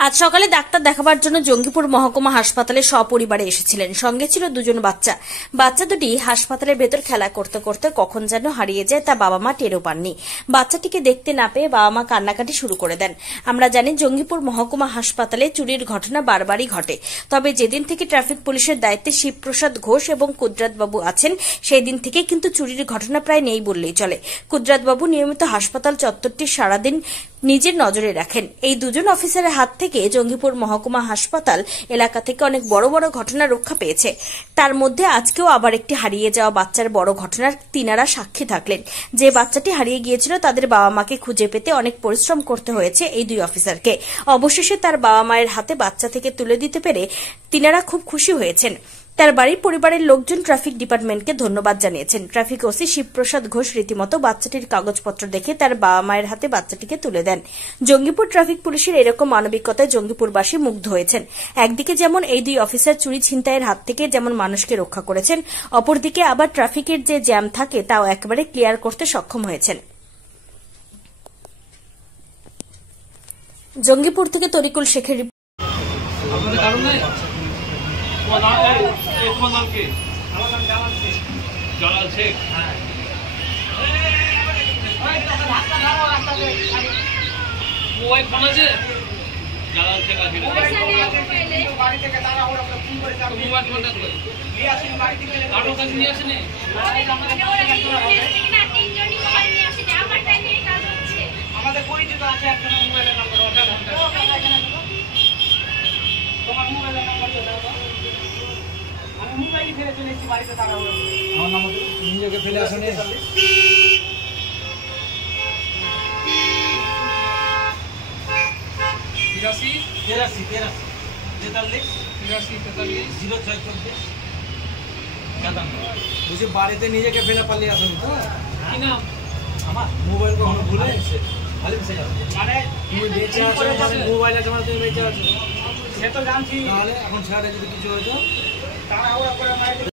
আজ সকালে ডাক্তার দেখাবার জন্য জঙ্গিপুর মহকুমা হাসপাতালে সপরিবারে এসেছিলেন। সঙ্গে ছিল দুজন বাচ্চা। বাচ্চা দুটি হাসপাতালের ভেতর খেলা করতে করতে কখন যেন হারিয়ে যায়, তা বাবা মা টেরও পাননি। বাচ্চাটিকে দেখতে না পেয়ে বাবা মা কান্নাকাটি শুরু করে দেন। আমরা জানি জঙ্গিপুর মহকুমা হাসপাতালে চুরির ঘটনা বারবারই ঘটে। তবে যেদিন থেকে ট্রাফিক পুলিশের দায়িত্বে শিবপ্রসাদ ঘোষ এবং কুদরাত বাবু আছেন, সেই দিন থেকে কিন্তু চুরির ঘটনা প্রায় নেই বললেই চলে। কুদরাত বাবু নিয়মিত হাসপাতাল চত্বরটি সারাদিন নিজের নজরে রাখেন। এই দুজন অফিসারের হাত থেকে জঙ্গিপুর মহকুমা হাসপাতাল এলাকা থেকে অনেক বড় বড় ঘটনা রক্ষা পেয়েছে। তার মধ্যে আজকেও আবার একটি হারিয়ে যাওয়া বাচ্চার বড় ঘটনার তিনারা সাক্ষী থাকলেন। যে বাচ্চাটি হারিয়ে গিয়েছিল তাদের বাবা মাকে খুঁজে পেতে অনেক পরিশ্রম করতে হয়েছে এই দুই অফিসারকে। অবশেষে তার বাবা মায়ের হাতে বাচ্চা থেকে তুলে দিতে পেরে তিনারা খুব খুশি হয়েছেন। তার বাড়ির পরিবারের লোকজন ট্রাফিক ডিপার্টমেন্টকে ধন্যবাদ জানিয়েছেন। ট্রাফিক ওসি শিবপ্রসাদ ঘোষ রীতিমতো বাচ্চাটির কাগজপত্র দেখে তার বাবা মায়ের হাতে বাচ্চাটিকে তুলে দেন। জঙ্গিপুর ট্রাফিক পুলিশের এরকম মানবিকতায় জঙ্গিপুরবাসী মুগ্ধ হয়েছেন। একদিকে যেমন এই দুই অফিসার চুরি ছিনতাইয়ের হাত থেকে যেমন মানুষকে রক্ষা করেছেন, অপরদিকে আবার ট্রাফিকের যে জ্যাম থাকে তাও একেবারে ক্লিয়ার করতে সক্ষম হয়েছেন। জঙ্গিপুর থেকে তরিকুল শেখের জালাল শেখ মোবাইল ফোন আছে, জালাল শেখ আছে বাড়ি থেকে তারা ওরা ফোন করে মোবাইল ফোনটা আরো কাজ নিয়ে আসেনি। আমাদের পরিচিত আছে একজন মোবাইলের নাম্বার, তোমার মোবাইলের নাম্বার আমি মোবাইল ফেলে চলে এসেছি বাড়িতে, তারা আমার নাম্বার নিজেকে ফেলে আসেনি। বুঝি বাড়িতে নিজেকে ফেলে পালিয়ে আসেনি তো? কি নাম? আমার মোবাইল কখনো ভুলে মানে তুমি বেঁচে আছো, মানে মোবাইল আছে মানে তুমি বেঁচে আছো, সে তো জানছি। তাহলে এখন ছাড়া যদি কিছু হয়তো তারা ওরা করে